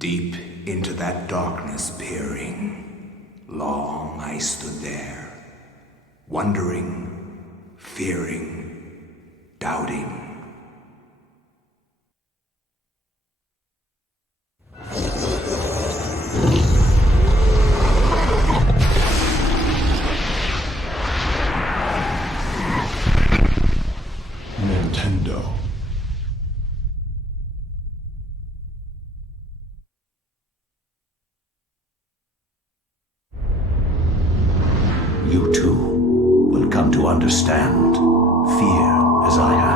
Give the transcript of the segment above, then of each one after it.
Deep into that darkness peering, long I stood there, wondering, fearing, doubting. Nintendo. You too will come to understand fear as I have.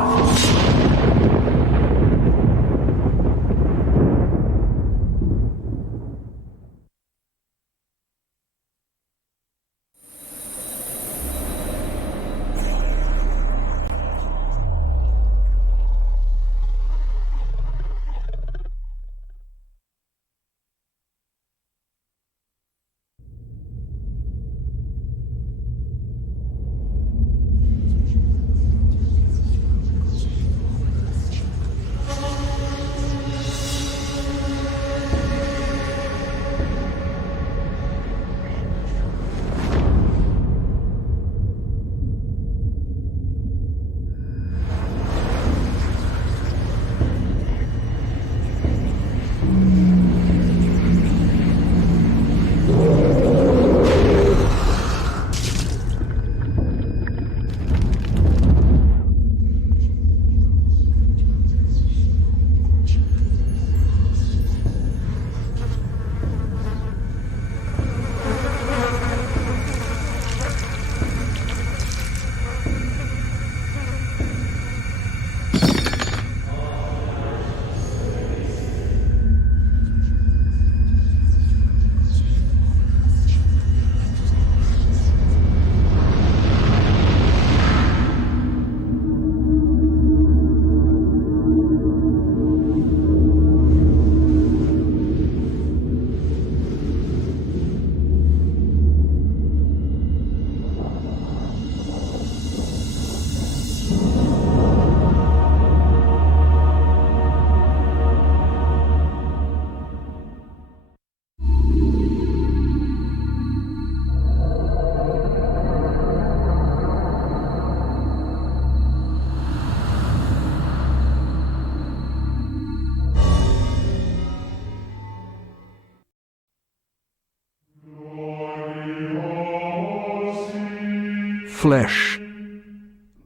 Flesh,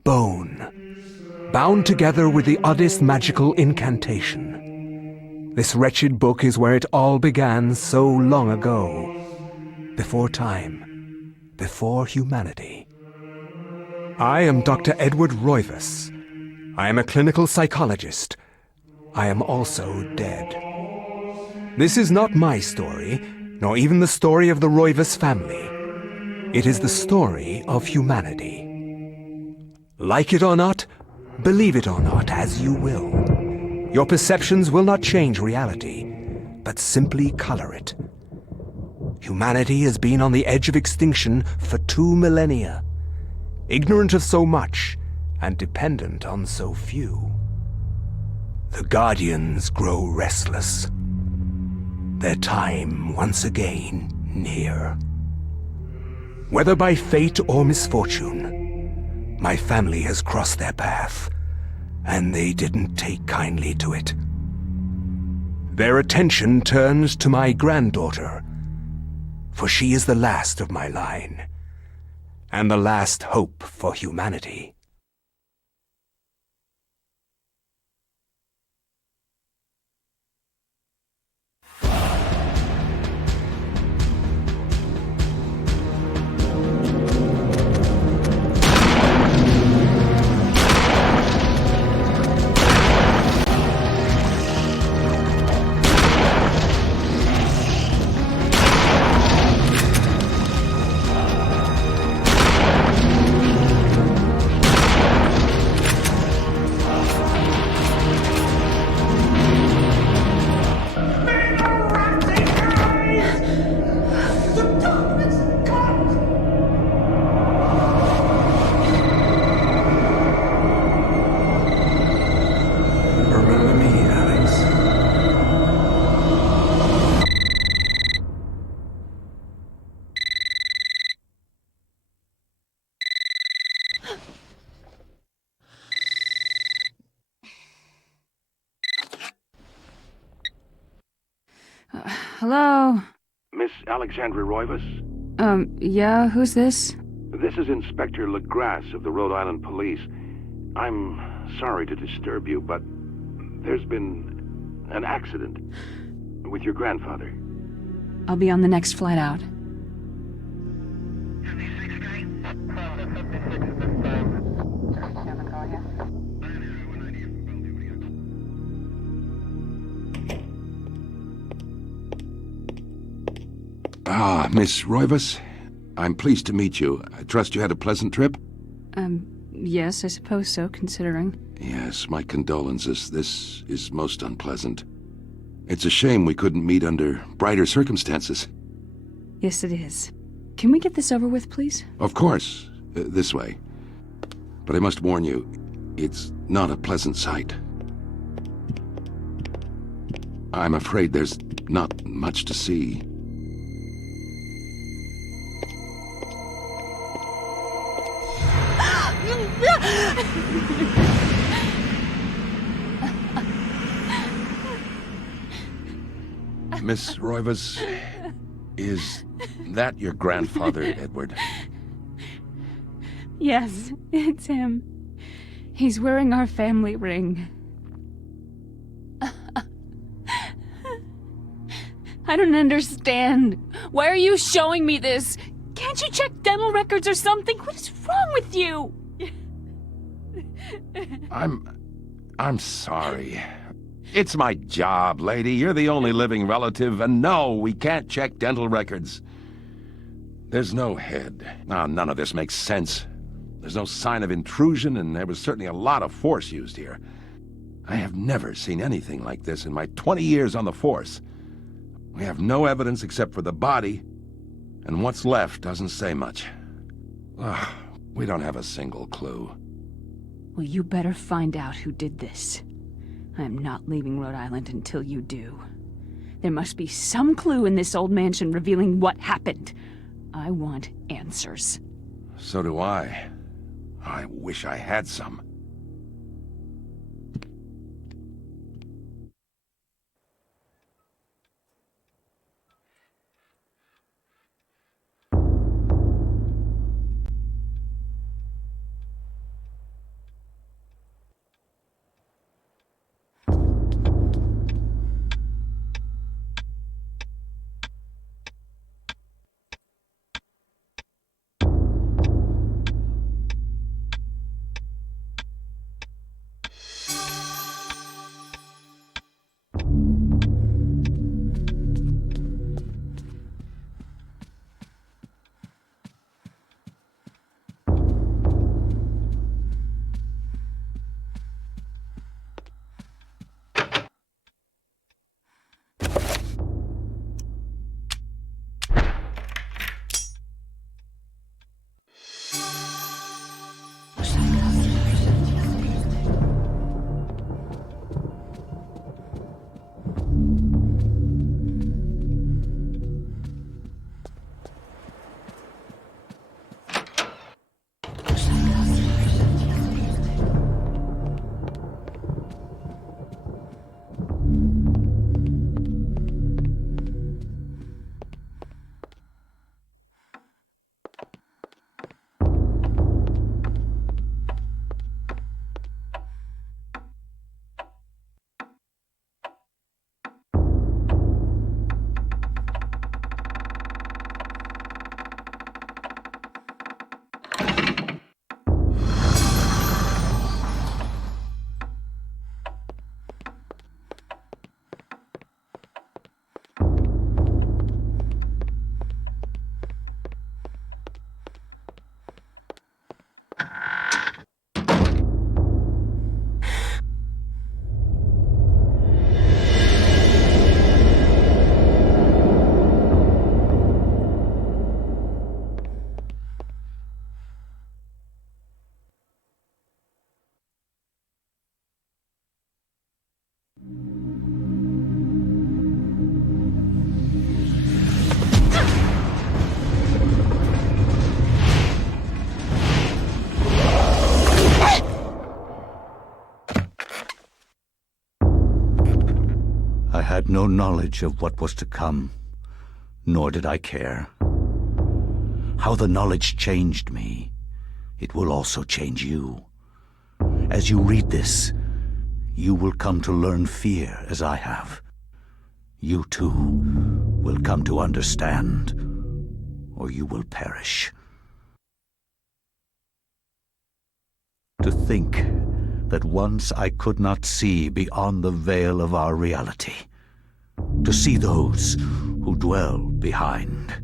bone, bound together with the oddest magical incantation. This wretched book is where it all began so long ago, before time, before humanity. I am Dr. Edward Roivas. I am a clinical psychologist. I am also dead. This is not my story, nor even the story of the Roivas family. It is the story of humanity. Like it or not, believe it or not, as you will. Your perceptions will not change reality, but simply color it. Humanity has been on the edge of extinction for 2 millennia, ignorant of so much and dependent on so few. The Guardians grow restless. Their time once again near. Whether by fate or misfortune, my family has crossed their path, and they didn't take kindly to it. Their attention turns to my granddaughter, for she is the last of my line, and the last hope for humanity. Hello? Miss Alexandra Roivas? Yeah, who's this? This is Inspector LeGrasse of the Rhode Island Police. I'm sorry to disturb you, but there's been an accident with your grandfather. I'll be on the next flight out. Ah, Miss Roivas. I'm pleased to meet you. I trust you had a pleasant trip? Yes, I suppose so, considering. Yes, my condolences. This is most unpleasant. It's a shame we couldn't meet under brighter circumstances. Yes, it is. Can we get this over with, please? Of course. This way. But I must warn you, it's not a pleasant sight. I'm afraid there's not much to see. Miss Roivas, is that your grandfather, Edward? Yes, it's him. He's wearing our family ring. I don't understand. Why are you showing me this? Can't you check dental records or something? What is wrong with you? I'm sorry. It's my job, lady. You're the only living relative, and no, we can't check dental records. There's no head. None of this makes sense. There's no sign of intrusion, and there was certainly a lot of force used here. I have never seen anything like this in my 20 years on the force. We have no evidence except for the body, and what's left doesn't say much. We don't have a single clue. Well, you better find out who did this. I am not leaving Rhode Island until you do. There must be some clue in this old mansion revealing what happened. I want answers. So do I. I wish I had some. no knowledge of what was to come, nor did I care. How the knowledge changed me, it will also change you. As you read this, you will come to learn fear as I have. You too will come to understand, or you will perish. To think that once I could not see beyond the veil of our reality, to see those who dwell behind.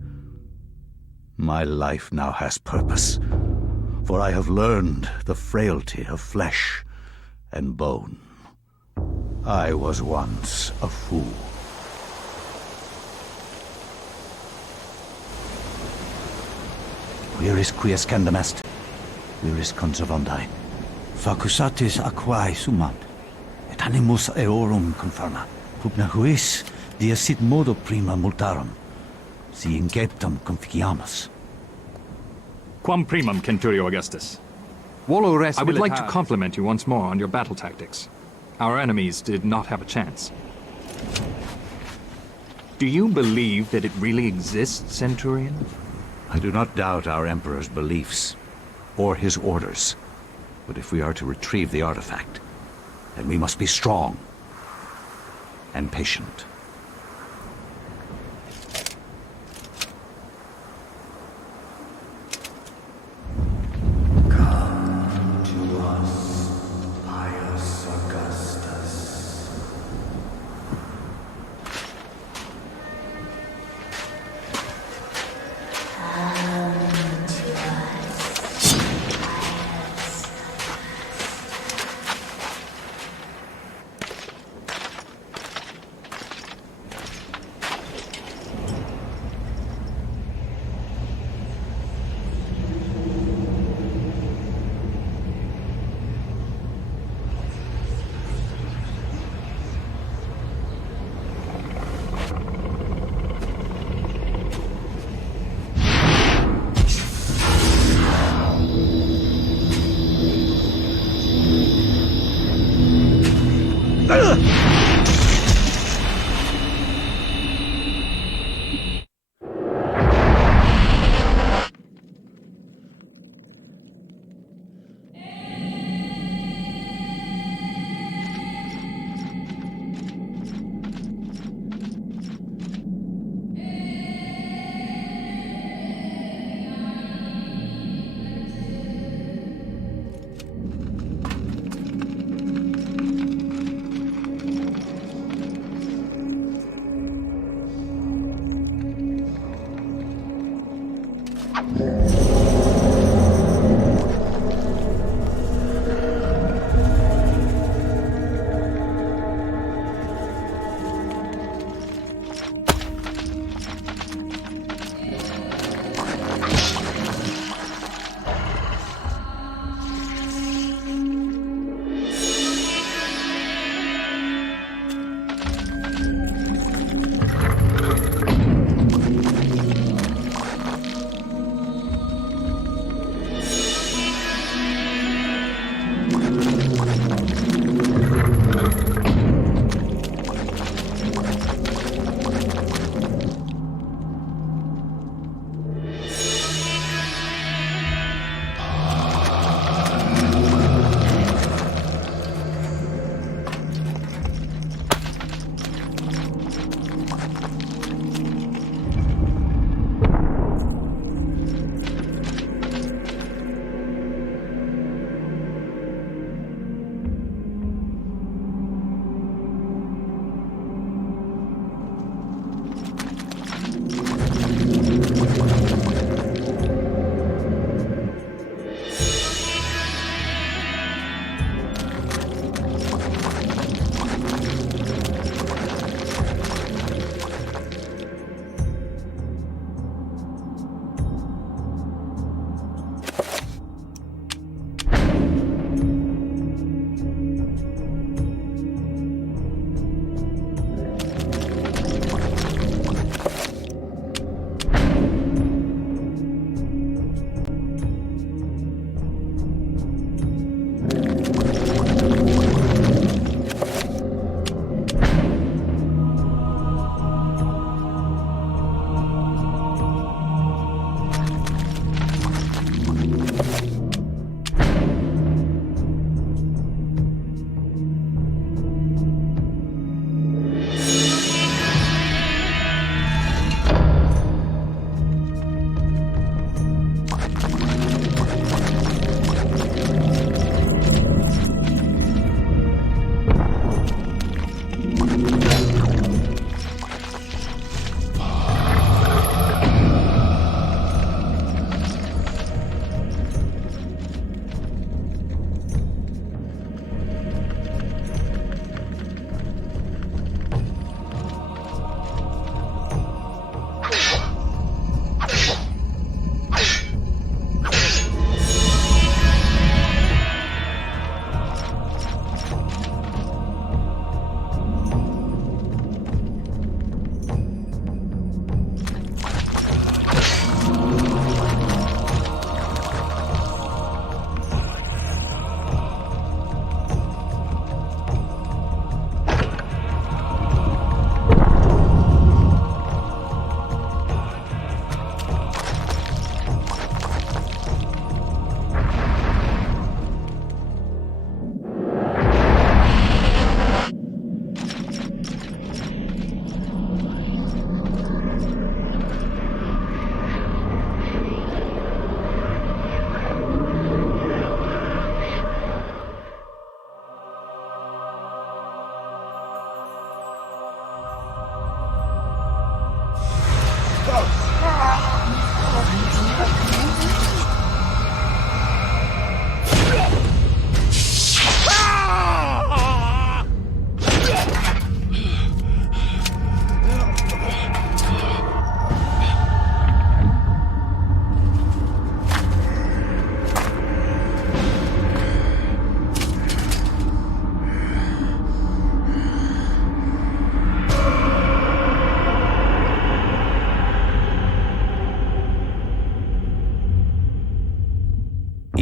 My life now has purpose, for I have learned the frailty of flesh and bone. I was once a fool. Where is quies candamest? Where is conservandi? Facusatis aquae sumat, et animus eorum confirma. Pugna huis, dia sit modo prima multarum, si inceptum conficiamus. Quam primum, Centurio Augustus. Volo res I would like to militaris. compliment you once more on your battle tactics. Our enemies did not have a chance. Do you believe that it really exists, Centurion? I do not doubt our Emperor's beliefs, or his orders. But if we are to retrieve the artifact, then we must be strong and patient. Come to us, pious Augustus.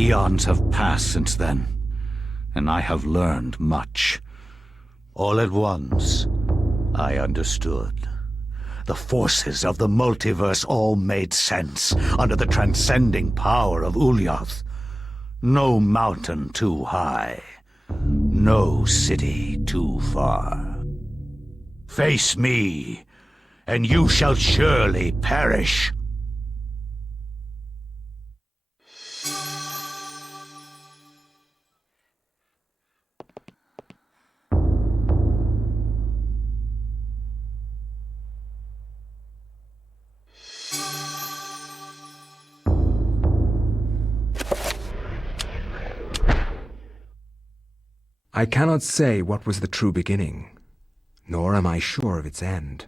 Eons have passed since then, and I have learned much. All at once, I understood. The forces of the multiverse all made sense under the transcending power of Ulyaoth. No mountain too high, no city too far. Face me, and you shall surely perish. I cannot say what was the true beginning, nor am I sure of its end.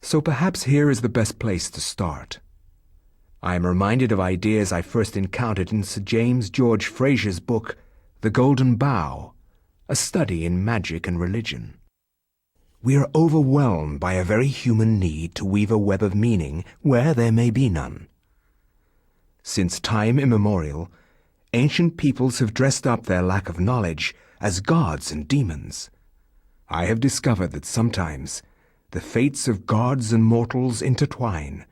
So perhaps here is the best place to start. I am reminded of ideas I first encountered in Sir James George Fraser's book, The Golden Bough, a study in magic and religion. We are overwhelmed by a very human need to weave a web of meaning where there may be none. Since time immemorial, ancient peoples have dressed up their lack of knowledge as gods and demons. I have discovered that sometimes the fates of gods and mortals intertwine,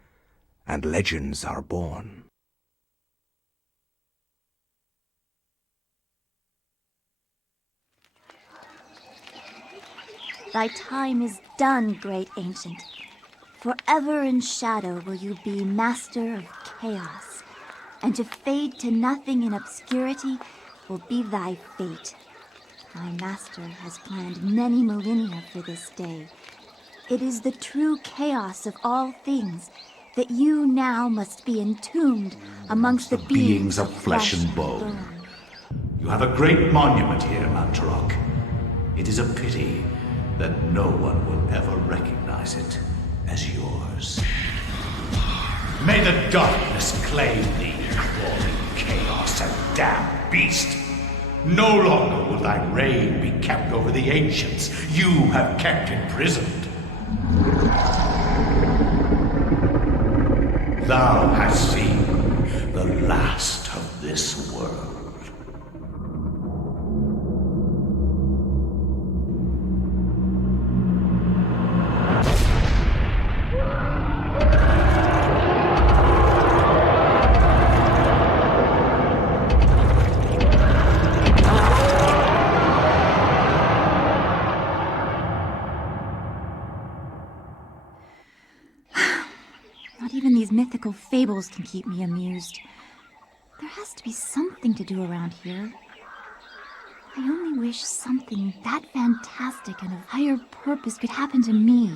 and legends are born. Thy time is done, great ancient. Forever in shadow will you be master of chaos, and to fade to nothing in obscurity will be thy fate. My master has planned many millennia for this day. It is the true chaos of all things that you now must be entombed amongst the beings of flesh and bone. You have a great monument here, Mantarok. It is a pity that no one will ever recognize it as yours. May the darkness claim thee, crawling chaos and damned beast! No longer will thy reign be kept over the ancients you have kept imprisoned. Thou hast seen the last of this world. Mythical fables can keep me amused. There has to be something to do around here. I only wish something that fantastic and of higher purpose could happen to me.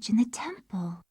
message in the temple.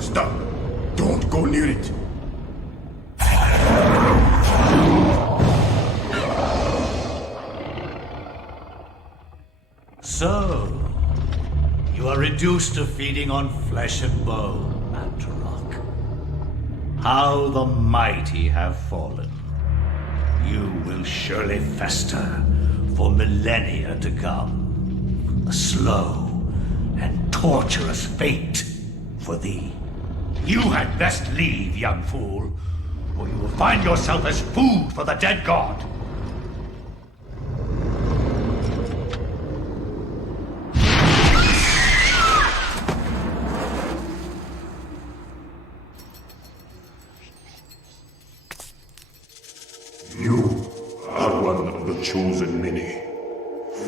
Stop! Don't go near it! So, you are reduced to feeding on flesh and bone, Mantarok. How the mighty have fallen. You will surely fester for millennia to come. A slow and torturous fate for thee. You had best leave, young fool, or you will find yourself as food for the dead god. You are one of the chosen many,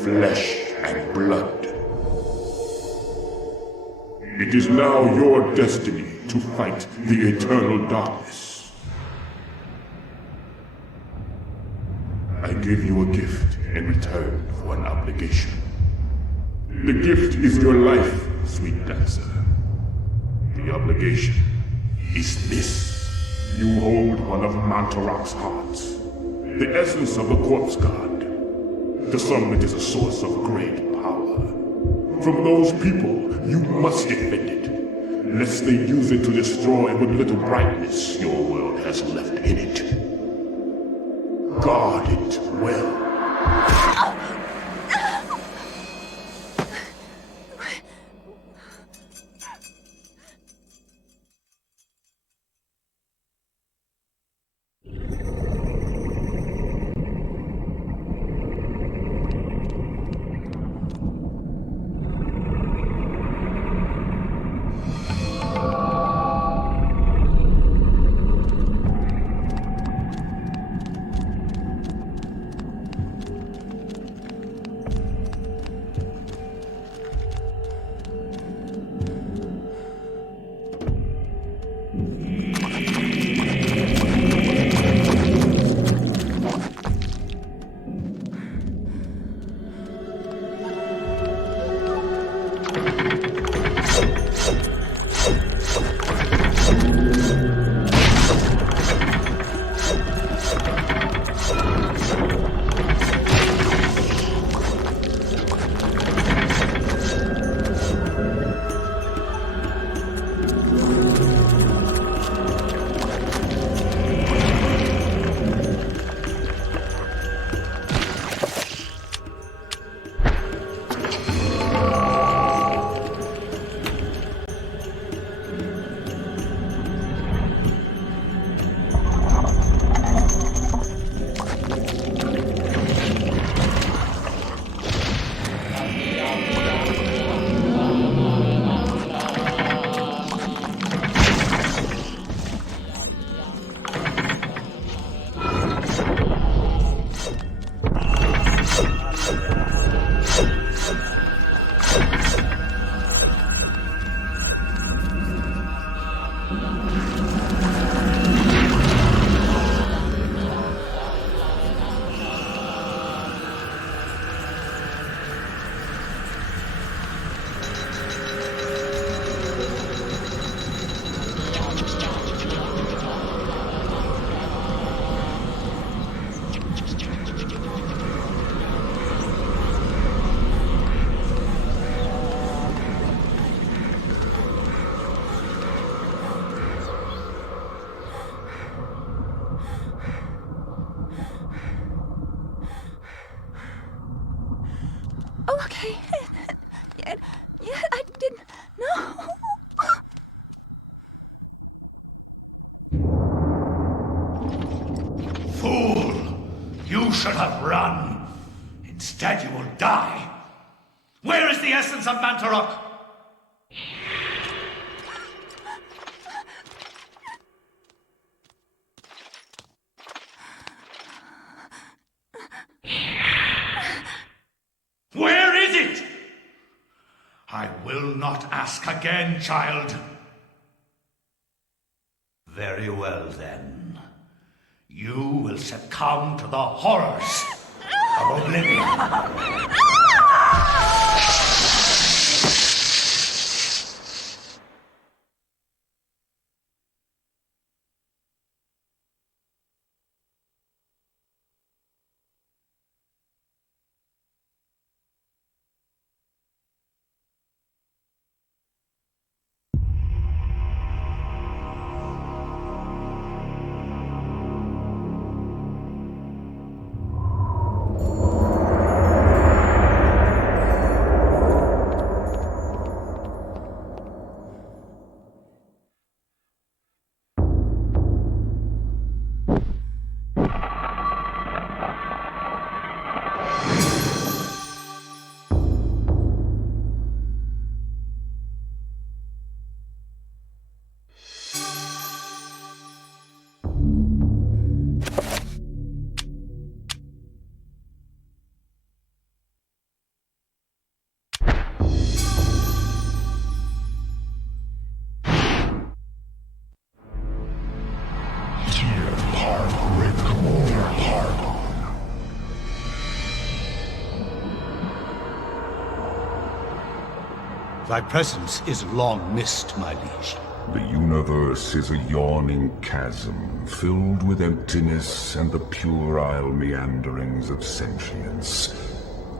flesh and blood. It is now your destiny to fight the Eternal Darkness. I give you a gift in return for an obligation. The gift is your life, sweet dancer. The obligation is this. You hold one of Mantarok's hearts, the essence of a corpse god. To some it is a source of great power. From those people, you must defend it, lest they use it to destroy what little brightness your world has left in it. Guard it well. Oh, okay. Yeah, I didn't know. Fool! You should have run. Instead, you will die. Where is the essence of Mantarok? Where is it? I will not ask again, child. Very well, then. You will succumb to the horrors of oblivion. Thy presence is long missed, my liege. The universe is a yawning chasm, filled with emptiness and the puerile meanderings of sentience.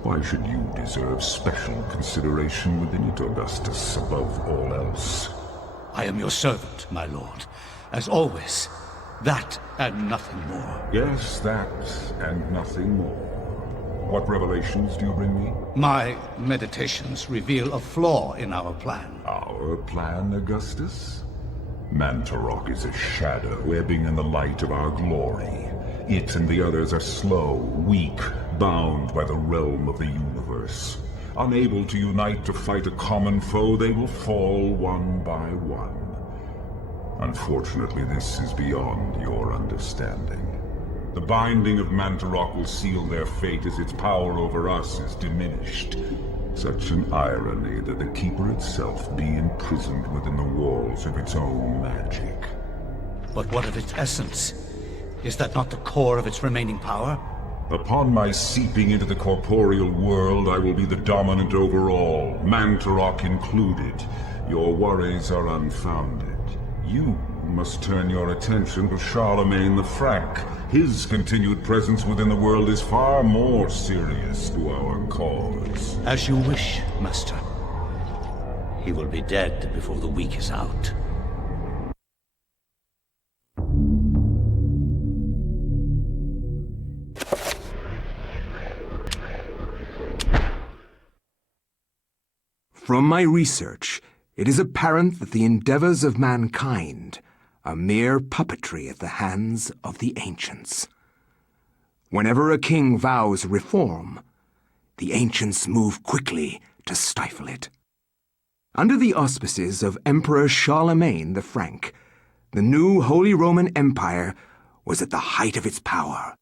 Why should you deserve special consideration within it, Augustus, above all else? I am your servant, my lord. As always. That and nothing more. Yes, that and nothing more. What revelations do you bring me? My meditations reveal a flaw in our plan. Our plan, Augustus? Mantarok is a shadow ebbing in the light of our glory. It and the others are slow, weak, bound by the realm of the universe. Unable to unite to fight a common foe, they will fall one by one. Unfortunately, this is beyond your understanding. The binding of Mantarok will seal their fate as its power over us is diminished. Such an irony that the Keeper itself be imprisoned within the walls of its own magic. But what of its essence? Is that not the core of its remaining power? Upon my seeping into the corporeal world, I will be the dominant over all, Mantarok included. Your worries are unfounded. You must turn your attention to Charlemagne the Frank. His continued presence within the world is far more serious to our cause. As you wish, Master. He will be dead before the week is out. From my research, it is apparent that the endeavors of mankind are mere puppetry at the hands of the ancients. Whenever a king vows reform, the ancients move quickly to stifle it. Under the auspices of Emperor Charlemagne the Frank, the new Holy Roman Empire was at the height of its power.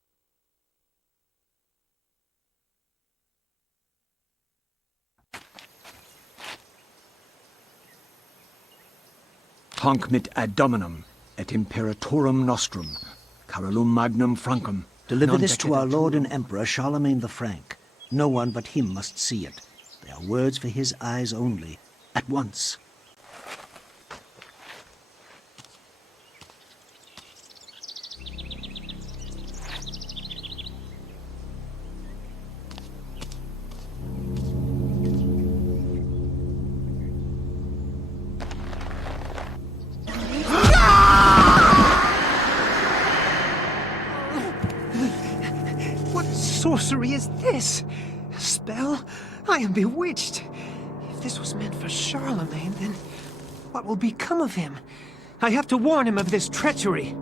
Hanc mit ad dominum et imperatorum nostrum, Carolum magnum Francum. Deliver this to our Lord and Emperor Charlemagne the Frank. No one but him must see it. They are words for his eyes only. At once. What sorcery is this? Spell? I am bewitched. If this was meant for Charlemagne, then what will become of him? I have to warn him of this treachery.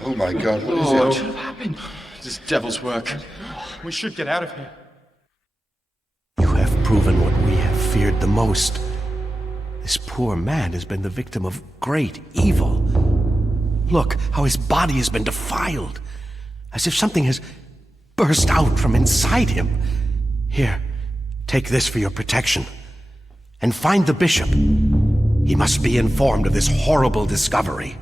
Oh my God, what is it? What should have happened? This devil's work. We should get out of here. You have proven what we have feared the most. This poor man has been the victim of great evil. Look how his body has been defiled, as if something has burst out from inside him. Here, take this for your protection. And find the bishop. He must be informed of this horrible discovery.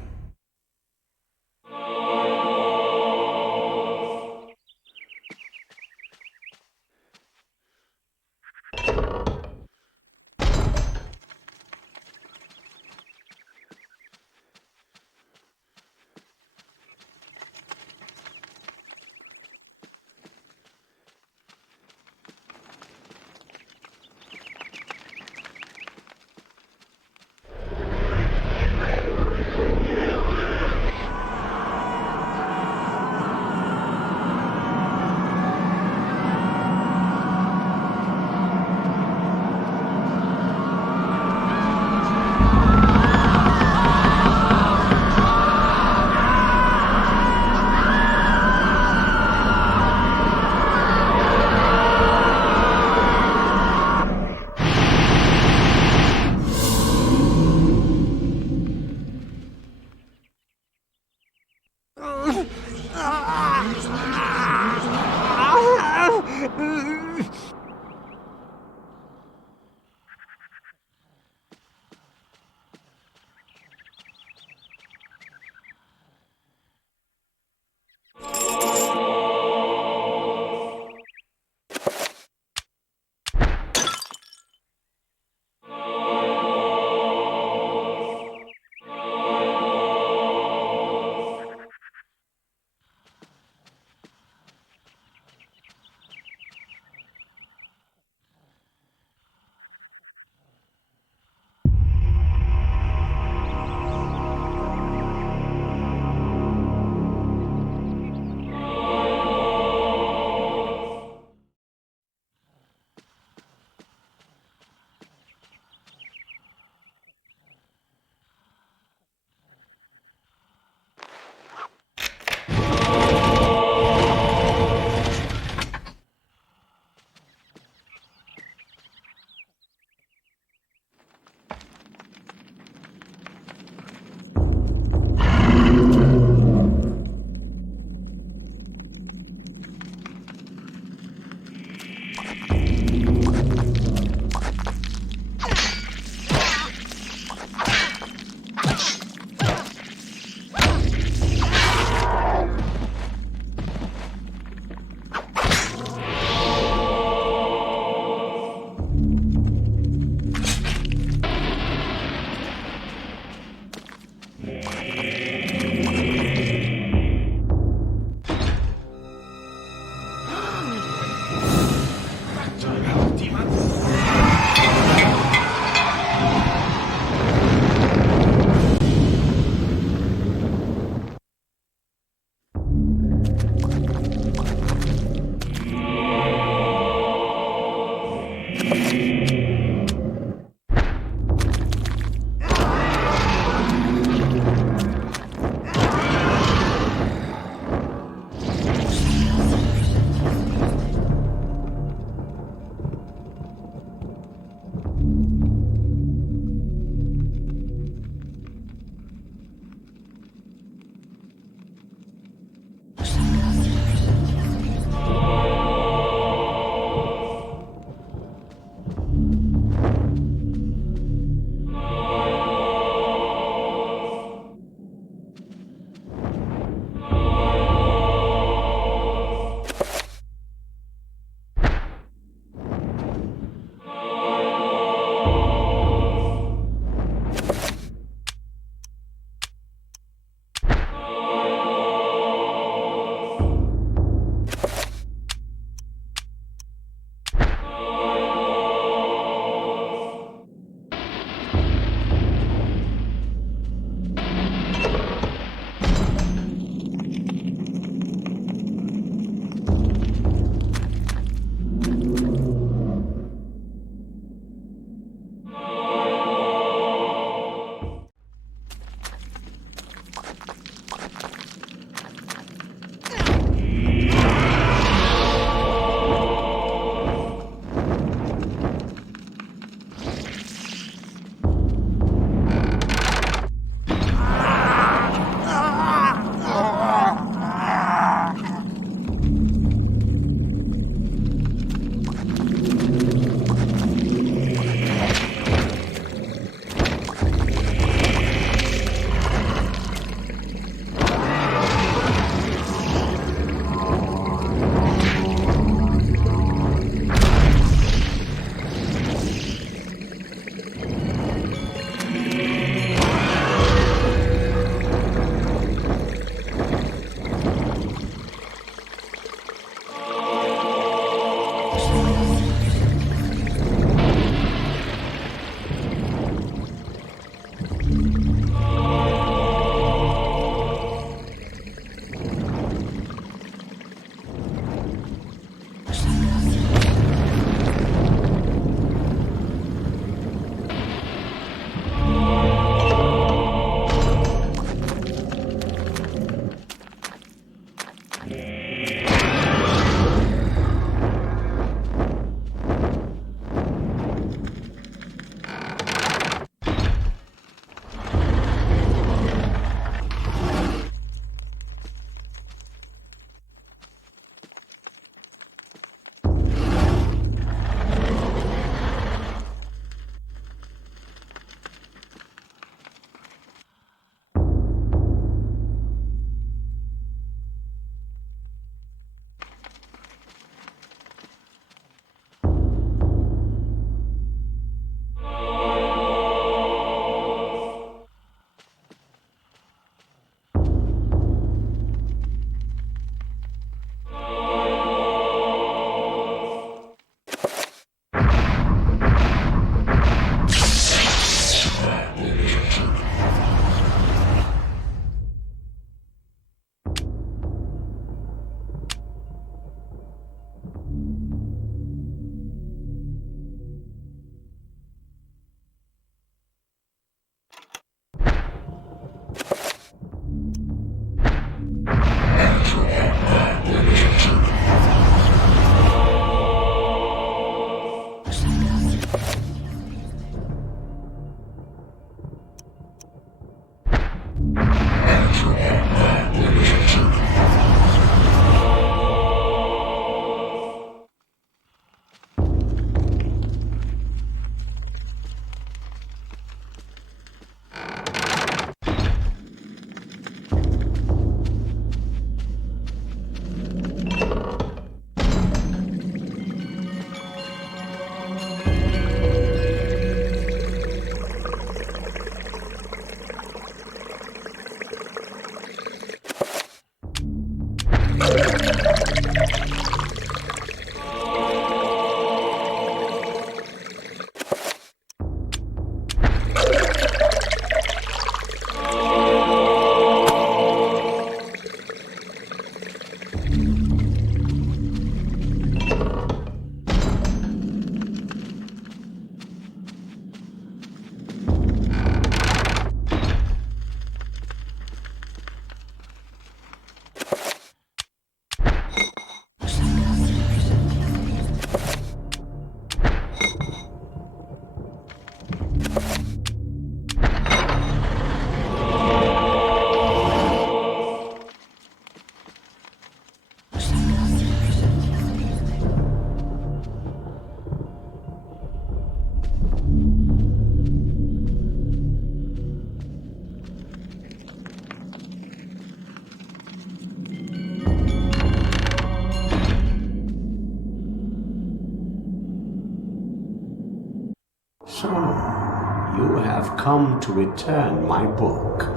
come to return my book.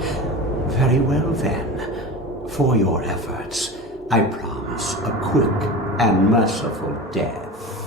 Very well then. For your efforts, I promise a quick and merciful death.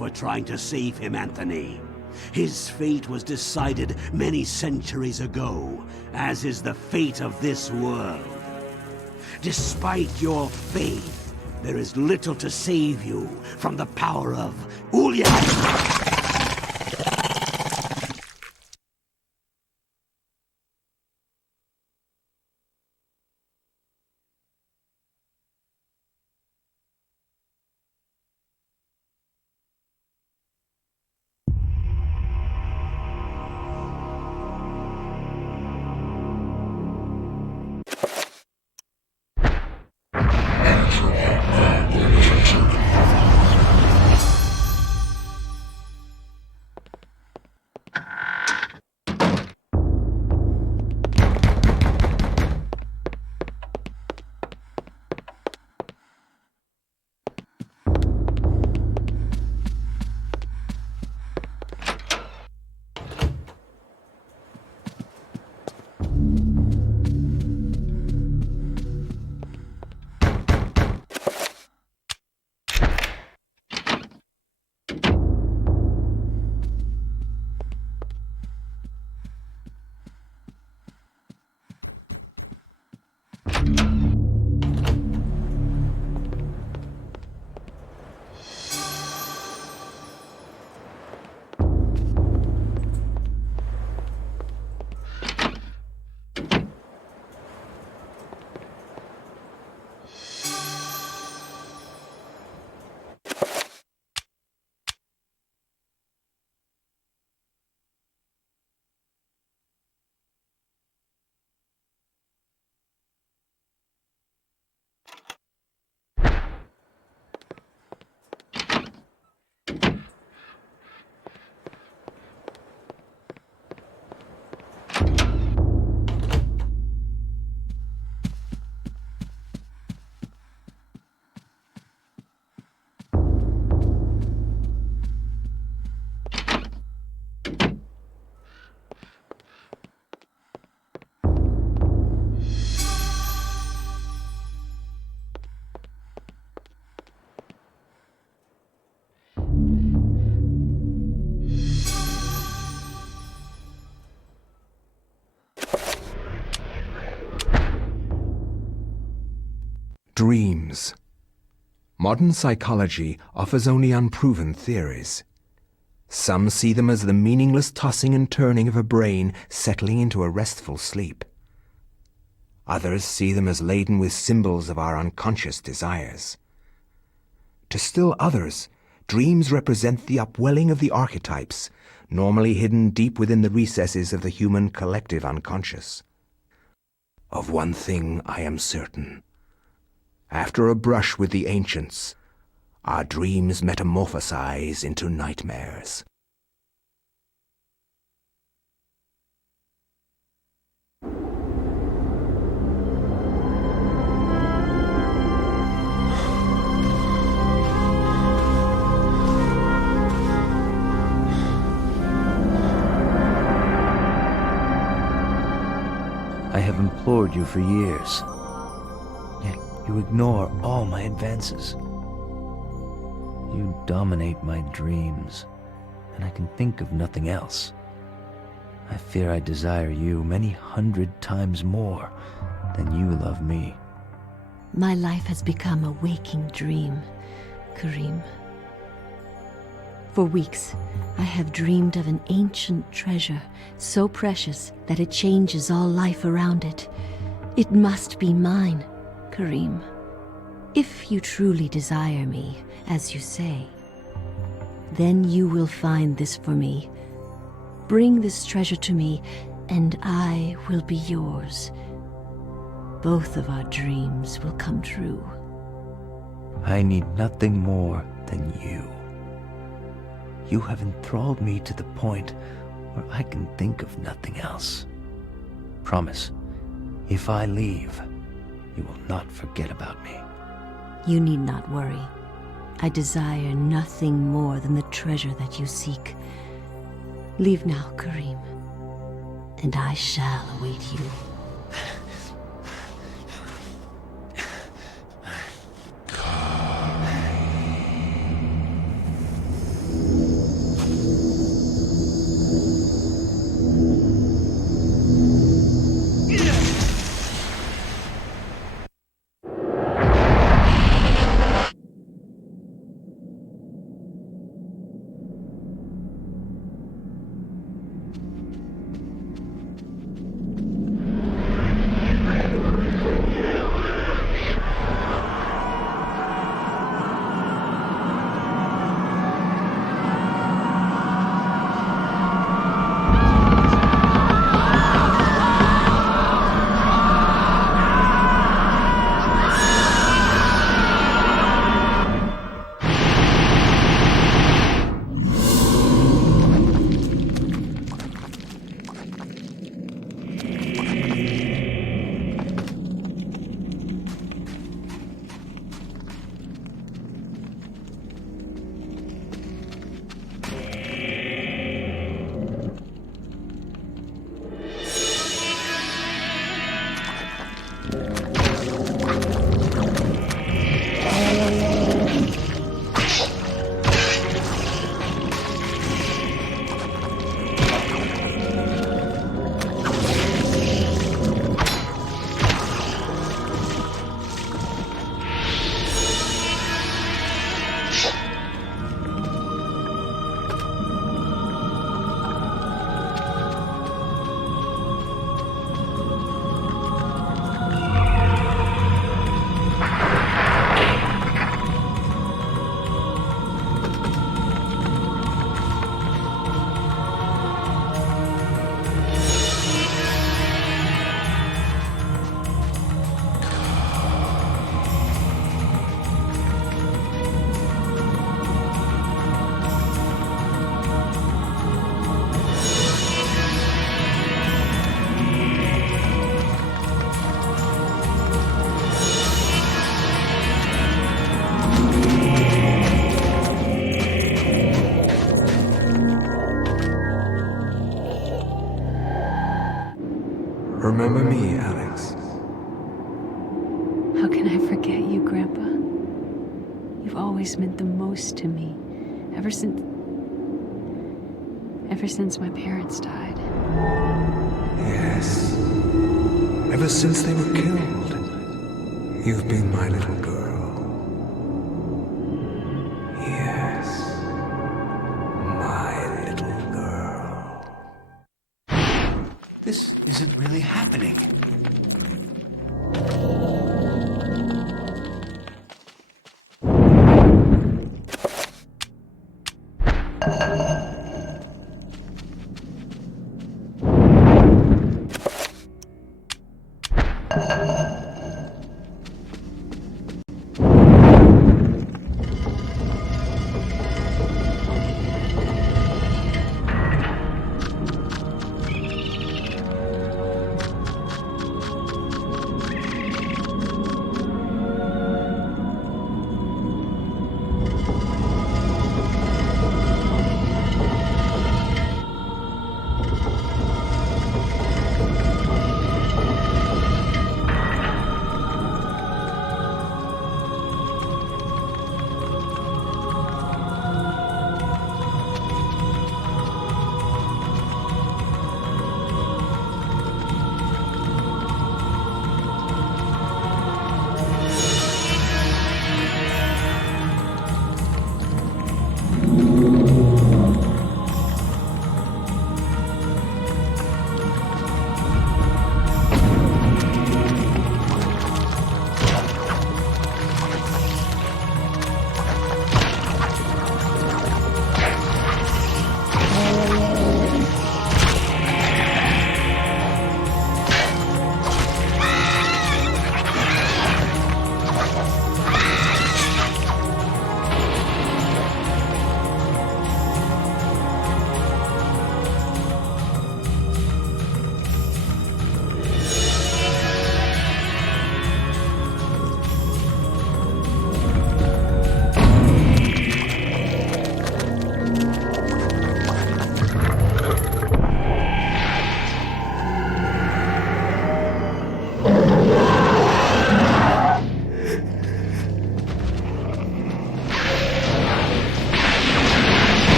for trying to save him, Anthony. His fate was decided many centuries ago, as is the fate of this world. Despite your faith, there is little to save you from the power of Ulya. Dreams. Modern psychology offers only unproven theories. Some see them as the meaningless tossing and turning of a brain settling into a restful sleep. Others see them as laden with symbols of our unconscious desires. To still others, dreams represent the upwelling of the archetypes, normally hidden deep within the recesses of the human collective unconscious. Of one thing I am certain. After a brush with the ancients, our dreams metamorphosize into nightmares. I have implored you for years. Yet you ignore all my advances. You dominate my dreams, and I can think of nothing else. I fear I desire you many 100 times more than you love me. My life has become a waking dream, Karim. For weeks, I have dreamed of an ancient treasure, so precious that it changes all life around it. It must be mine, Karim. If you truly desire me, as you say, then you will find this for me. Bring this treasure to me, and I will be yours. Both of our dreams will come true. I need nothing more than you. You have enthralled me to the point where I can think of nothing else. Promise, if I leave, you will not forget about me. You need not worry. I desire nothing more than the treasure that you seek. Leave now, Karim, and I shall await you. remember me, Alex? How can I forget you, Grandpa? You've always meant the most to me, ever since my parents died. Yes. Ever since they were killed, you've been my little girl. Yes. My little girl. This isn't really happening.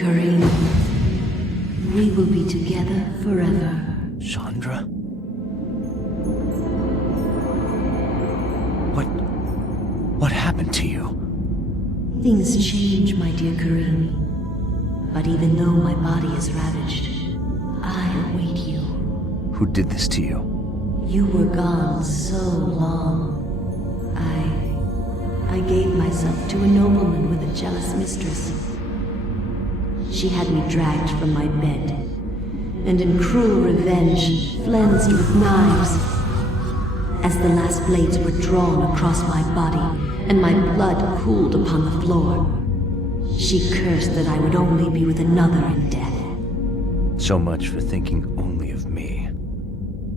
Kareem, we will be together forever. Chandra? What happened to you? Things change, my dear Kareem. But even though my body is ravaged, I await you. Who did this to you? You were gone so long. I gave myself to a nobleman with a jealous mistress. She had me dragged from my bed, and in cruel revenge, flensed with knives. as the last blades were drawn across my body and my blood cooled upon the floor. She cursed that I would only be with another in death. So much for thinking only of me.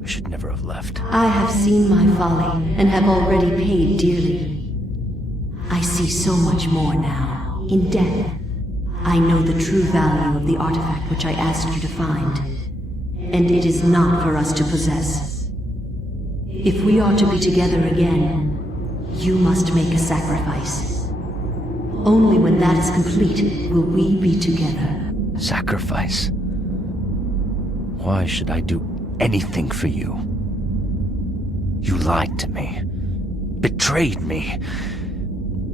I should never have left. I have seen my folly and have already paid dearly. I see so much more now. In death, I know the true value of the artifact which I asked you to find. And it is not for us to possess. If we are to be together again, you must make a sacrifice. Only when that is complete will we be together. Sacrifice? Why should I do anything for you? You lied to me. Betrayed me.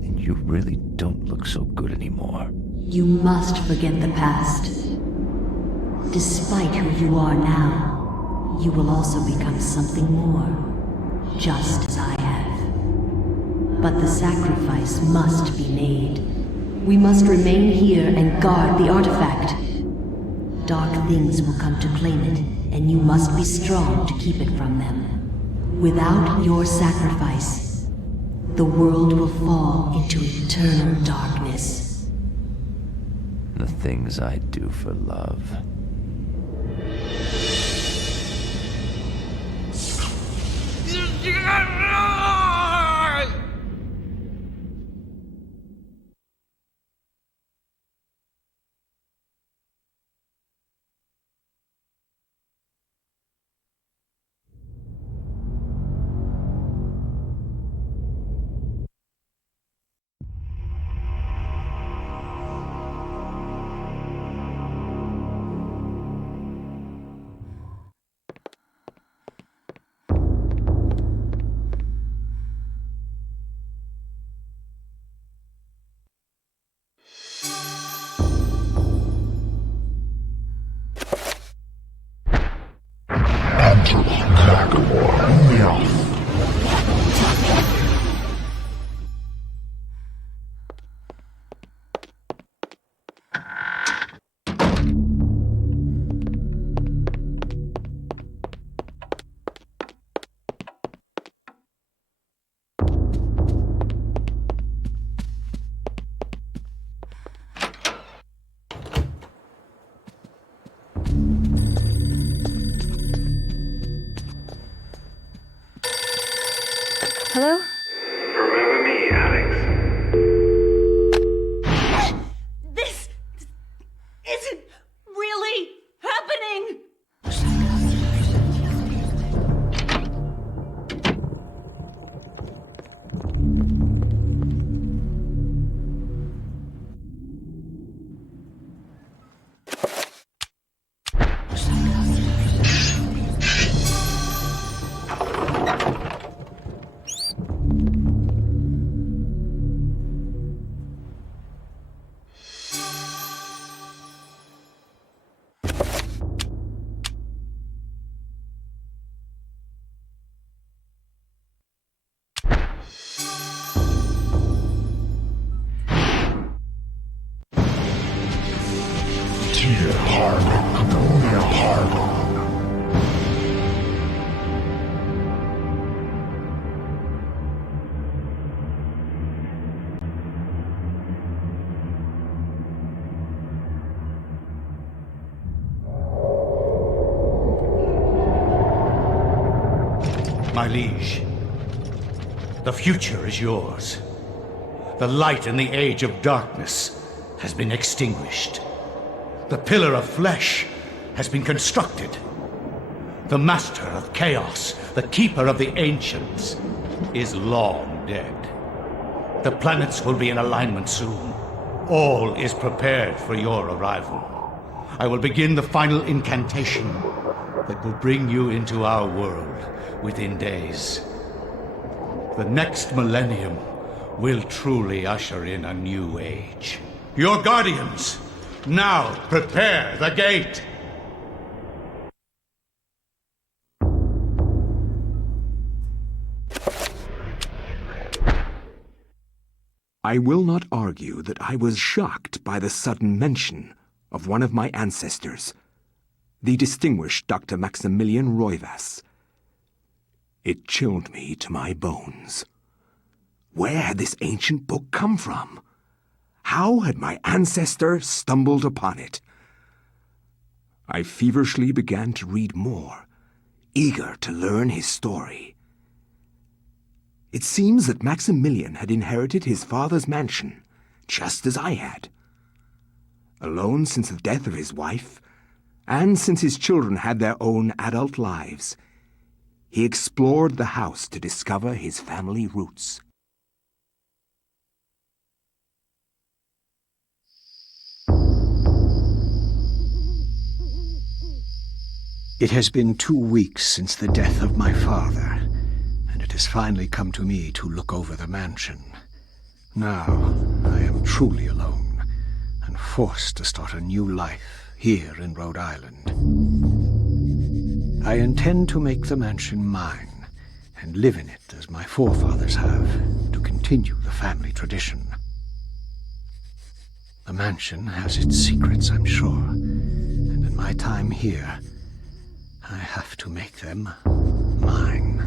And you really don't look so good anymore. You must forget the past. Despite who you are now, you will also become something more, just as I have. But the sacrifice must be made. We must remain here and guard the artifact. Dark things will come to claim it, and you must be strong to keep it from them. Without your sacrifice, the world will fall into eternal darkness. The things I do for love. Hello? Remember me, Alex? This isn't really happening! My liege, the future is yours. The light in the age of darkness has been extinguished. The pillar of flesh has been constructed. The master of chaos, the keeper of the ancients, is long dead. The planets will be in alignment soon. All is prepared for your arrival. I will begin the final incantation that will bring you into our world within days. The next millennium will truly usher in a new age. Your guardians, now prepare the gate! I will not argue that I was shocked by the sudden mention of one of my ancestors, the distinguished Dr. Maximilian Roivas. It chilled me to my bones. Where had this ancient book come from? How had my ancestor stumbled upon it? I feverishly began to read more, eager to learn his story. It seems that Maximilian had inherited his father's mansion, just as I had. Alone since the death of his wife, and since his children had their own adult lives, he explored the house to discover his family roots. It has been 2 weeks since the death of my father, and it has finally come to me to look over the mansion. Now, I am truly alone, and forced to start a new life here in Rhode Island. I intend to make the mansion mine, and live in it as my forefathers have, to continue the family tradition. The mansion has its secrets, I'm sure, and in my time here, I have to make them mine.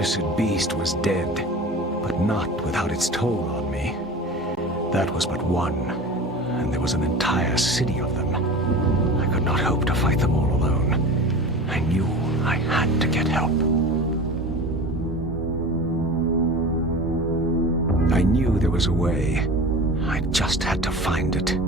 accursed beast was dead, but not without its toll on me. That was but one, and there was an entire city of them. I could not hope to fight them all alone. I knew I had to get help. I knew there was a way. I just had to find it.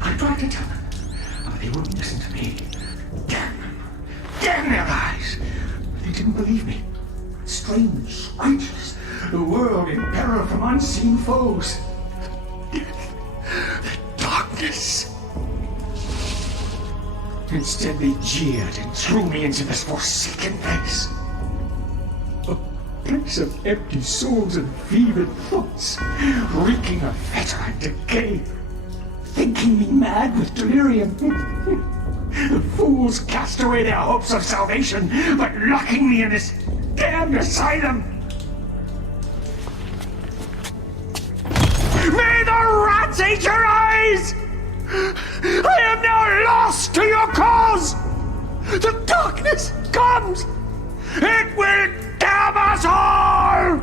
I tried to tell them, but they wouldn't listen to me. Damn them! Damn their eyes! They didn't believe me. Strange creatures, the world in peril from unseen foes. The darkness. Instead, they jeered and threw me into this forsaken place. A place of empty souls and fevered thoughts, reeking of fetor and decay. Thinking me mad with delirium. The fools cast away their hopes of salvation, but locking me in this damned asylum. May the rats eat your eyes! I am now lost to your cause! The darkness comes! It will damn us all!